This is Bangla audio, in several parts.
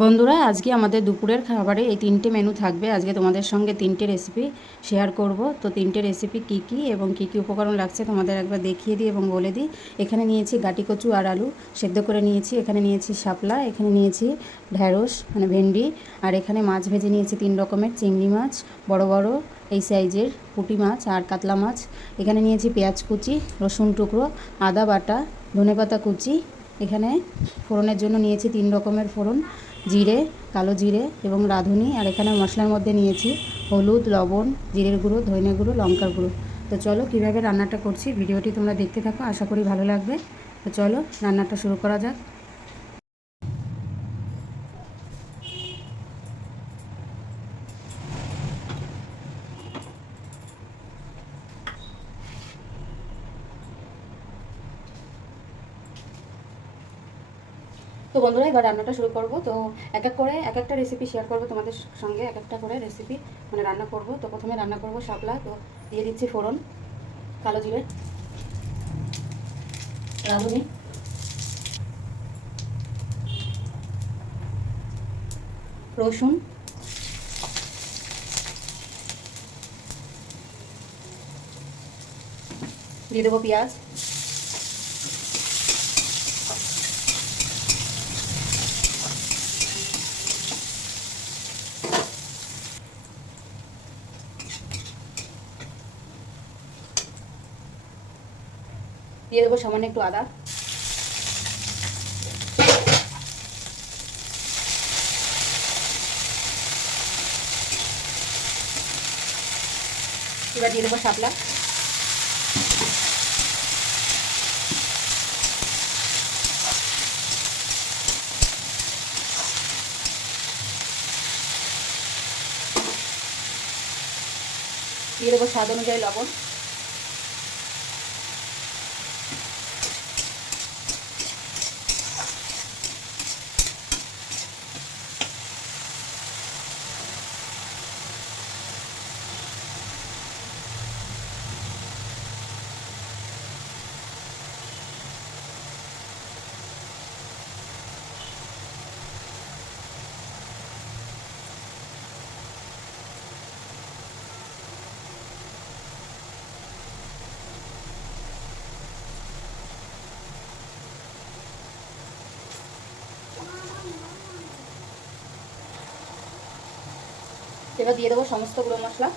বন্ধুরা, আজকে আমাদের দুপুরের খাবারে এই তিনটে মেনু থাকবে। আজকে তোমাদের সঙ্গে তিনটে রেসিপি শেয়ার করব। তো তিনটে রেসিপি কি কি এবং কি কি উপকরণ লাগছে তোমাদের একবার দেখিয়ে দিই এবং বলে দিই। এখানে নিয়েছি গাটি কচু আর আলু সেদ্ধ করে নিয়েছি। এখানে নিয়েছি শাপলা, এখানে নিয়েছি ঢ্যাঁড়স মানে ভেন্ডি। আর এখানে মাছ ভেজে নিয়েছি তিন রকমের, চিংড়ি মাছ, বড় বড়, এই সাইজের পুঁটি মাছ আর কাতলা মাছ। এখানে নিয়েছি পেঁয়াজ কুচি, রসুন টুকরো, আদা বাটা, ধনেপাতা কুচি। এখানে ফোড়নের জন্য নিয়েছি তিন রকমের ফোড়ন। জিরে, কালো জিরে এবং রাঁধুনি, আর এখানে মশলার মধ্যে নিয়েছি হলুদ, লবণ, জিরের গুঁড়ো, ধনে গুঁড়ো, লঙ্কার গুঁড়ো। তো চলো কীভাবে রান্নাটা করছি, ভিডিওটি তোমরা দেখতে থাকো, আশা করি ভালো লাগবে। তো চলো রান্নাটা শুরু করা যাক তো বন্ধুরা এবার রান্নাটা শুরু করব। তো এক এক করে, এক একটা রেসিপি শেয়ার করব তোমাদের সঙ্গে, এক একটা করে রেসিপি মানে রান্না করব। তো প্রথমে রান্না করব শাপলা, তো দিয়ে দিচ্ছি ফোড়ন, কালো জিরে, রাঁধুনি। রসুন। দিয়ে দেবো পেঁয়াজ। দিয়ে দেবো সামান্য একটু আদা। এবার দিয়ে দেবো শাপলা। দিয়ে দেবো স্বাদ অনুযায়ী লবণ। এবার দিয়ে দেবো সমস্ত গুঁড়ো মশলা।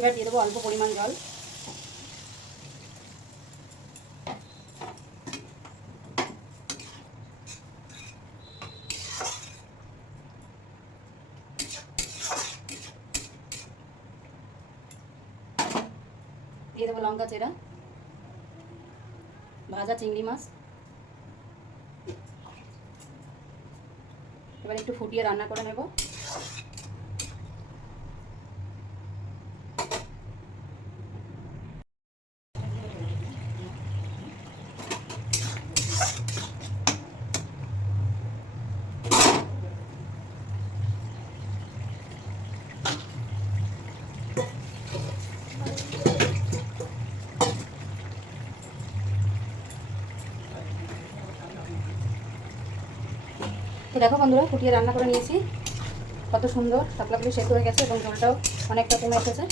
এবার দিয়ে দেবো অল্প পরিমাণ জল। দিয়ে দেবো লঙ্কা চেরা, ভাজা চিংড়ি মাছ। এবার একটু ফুটিয়ে রান্না করে নেব। তো দেখো বন্ধুরা ফুটিয়ে রান্না করে নিয়েছি। কত সুন্দর শাপলাগুলি সেদ্ধ হয়ে গেছে এবং জলটাও অনেকটা কমে এসেছে।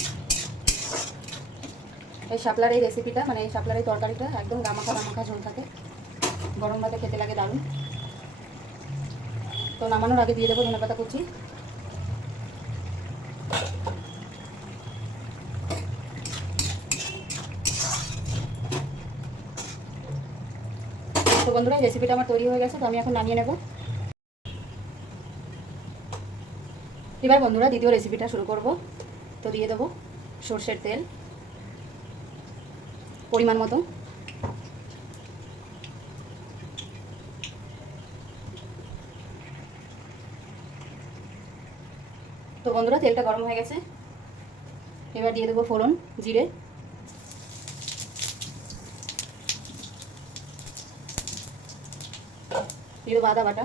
এই শাপলার এই রেসিপিটা মানে এই শাপলার এই তরকারিটা একদম গামাখা গামাখা ঝোল থাকে। গরম ভাতে খেতে লাগে দারুণ। তো নামানোর আগে দিয়ে দেবো ধনেপাতা কুচি। তো বন্ধুরা রেসিপিটা আমার তৈরি হয়ে গেছে, তো আমি এখন নামিয়ে নেব। এবার বন্ধুরা দ্বিতীয় রেসিপিটা শুরু করব। তো দিয়ে দেবো সর্ষের তেল, পরিমাণ মতো। তো বন্ধুরা, তেলটা গরম হয়ে গেছে। এবার দিয়ে দেবো ফোড়ন, জিরে। দিয়ে দেবো আদা বাটা।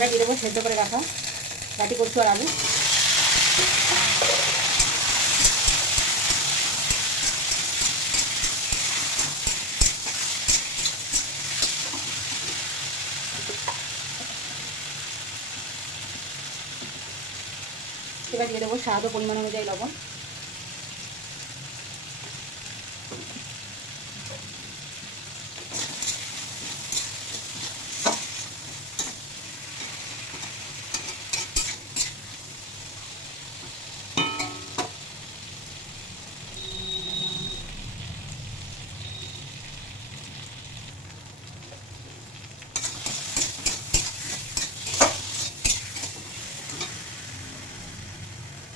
এবার দিয়ে দেবো, সেদ্ধ করে রাখা। বাটি করছ আর আলু। এবার দিয়ে দেবো স্বাদ ও পরিমাণ অনুযায়ী লবণ।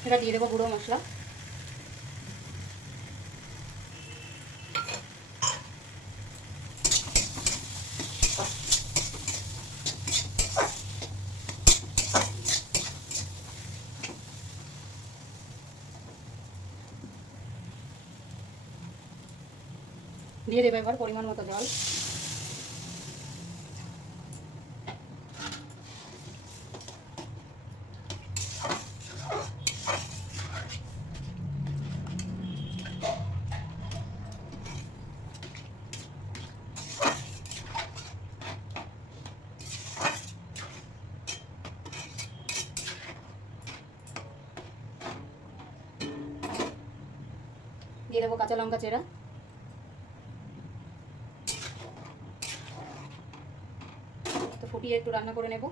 এটা দিয়ে দেবো গুঁড়ো মশলা। দিয়ে দেবো এবার পরিমাণ মতো জল। দিয়ে দেবো কাঁচা লঙ্কা চেরা। তো ফুটিয়ে একটু রান্না করে নেব।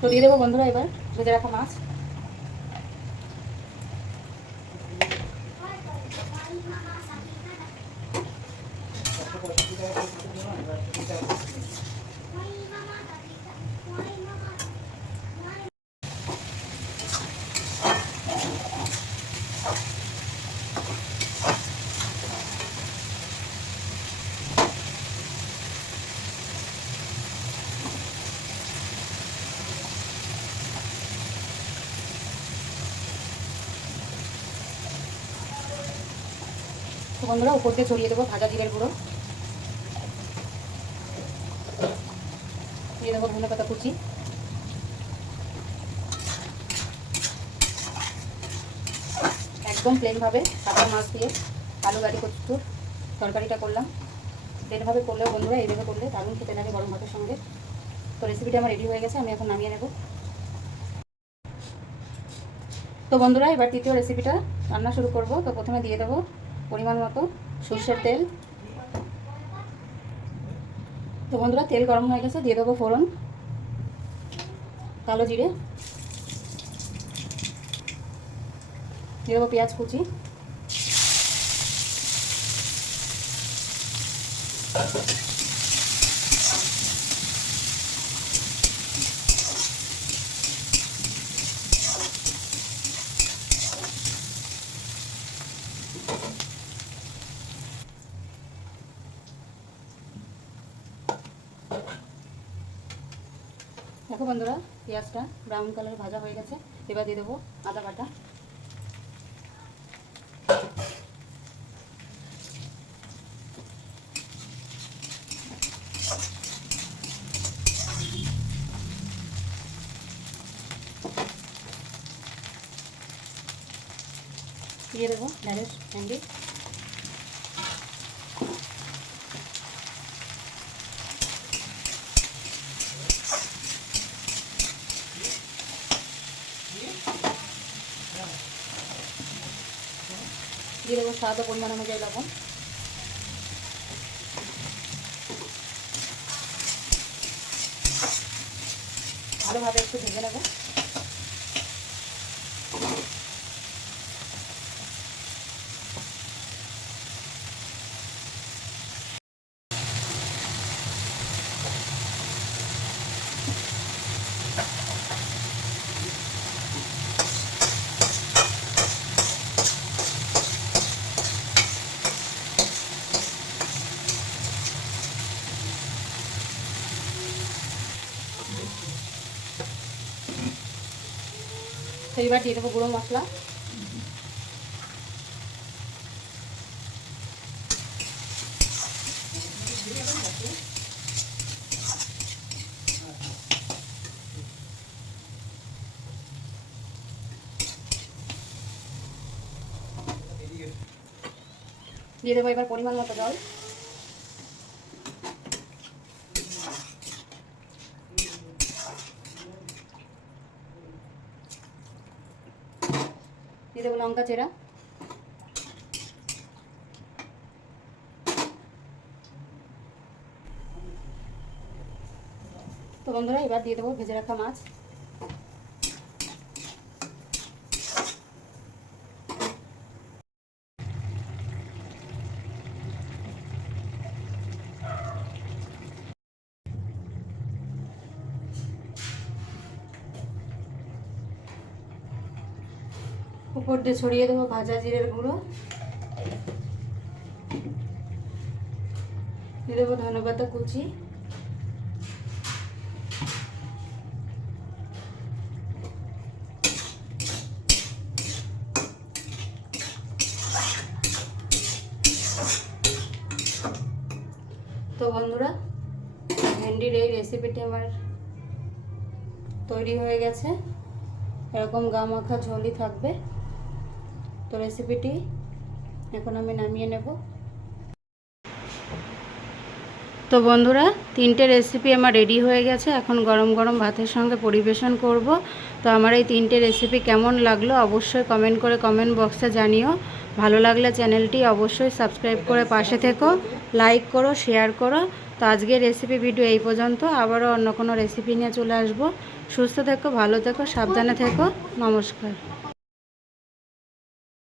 তো দিয়ে দেবো বন্ধুরা এবার, ভেজে রাখা মাছ। বন্ধুরা, উপর দিয়ে ছড়িয়ে দেবো, ভাজা জিরের গুঁড়ো। দিয়ে দেবো ধনে পাতা কুচি। একদম প্লেনভাবে কাঁচা মাছ দিয়ে আলু গাড়ি কচুর তরকারিটা করলাম। প্লেনভাবে করলেও বন্ধুরা এইভাবে করলে দারুণ খেতে লাগে গরম ভাতের সঙ্গে। তো রেসিপিটা আমার রেডি হয়ে গেছে, আমি এখন নামিয়ে নেব। তো বন্ধুরা, এবার তৃতীয় রেসিপিটা রান্না শুরু করব। তো প্রথমে দিয়ে দেবো পরিমাণ মতো সর্ষের তেল। তো বন্ধুরা, তেল গরম হয়ে গেছে, দিয়ে দেবো ফোড়ন, কালো জিরে। দিয়ে দেবো পেঁয়াজ কুচি। দেখো বন্ধুরা, পেঁয়াজটা ব্রাউন কালার ভাজা হয়ে গেছে। এবার দিয়ে দেবো আদা বাটা। দিয়ে দেবো ঢ্যাঁড়স ভেন্ডি। দিয়ে দেবো স্বাদ পরিমাণ অনুযায়ী লবণ। ভালোভাবে একটু ভেঙে নেব। তো এবার দিয়ে দেবো গুঁড়ো মশলা। দিয়ে দেবো এবার পরিমাণ মতো জল। দেবো লঙ্কা চেরা। তো বন্ধুরা এবার দিয়ে দেবো ভেজে রাখা মাছ। উপর দিয়ে ছড়িয়ে দেবো ভাজা জিরের গুঁড়ো। দিয়ে দেবো ধনেপাতা কুচি। তো বন্ধুরা, ভেন্ডির এই রেসিপিটি আমার তৈরি হয়ে গেছে। এরকম গা মাখা ঝোলই থাকবে। তো রেসিপিটি এখন আমি নামিয়ে নেব। তো বন্ধুরা, তিনটে রেসিপি আমার রেডি হয়ে গেছে। এখন গরম গরম ভাতের সঙ্গে পরিবেশন করব। তো আমার এই তিনটে রেসিপি কেমন লাগল অবশ্যই কমেন্ট করে কমেন্ট বক্সে জানিও। ভালো লাগলে চ্যানেলটি অবশ্যই সাবস্ক্রাইব করে পাশে থেকো। লাইক করো শেয়ার করো। তো আজকের রেসিপি ভিডিও এই পর্যন্ত। আবারও অন্য কোনো রেসিপি নিয়ে চলে আসব। সুস্থ থেকো, ভালো থেকো, সাবধানে থেকো। নমস্কার।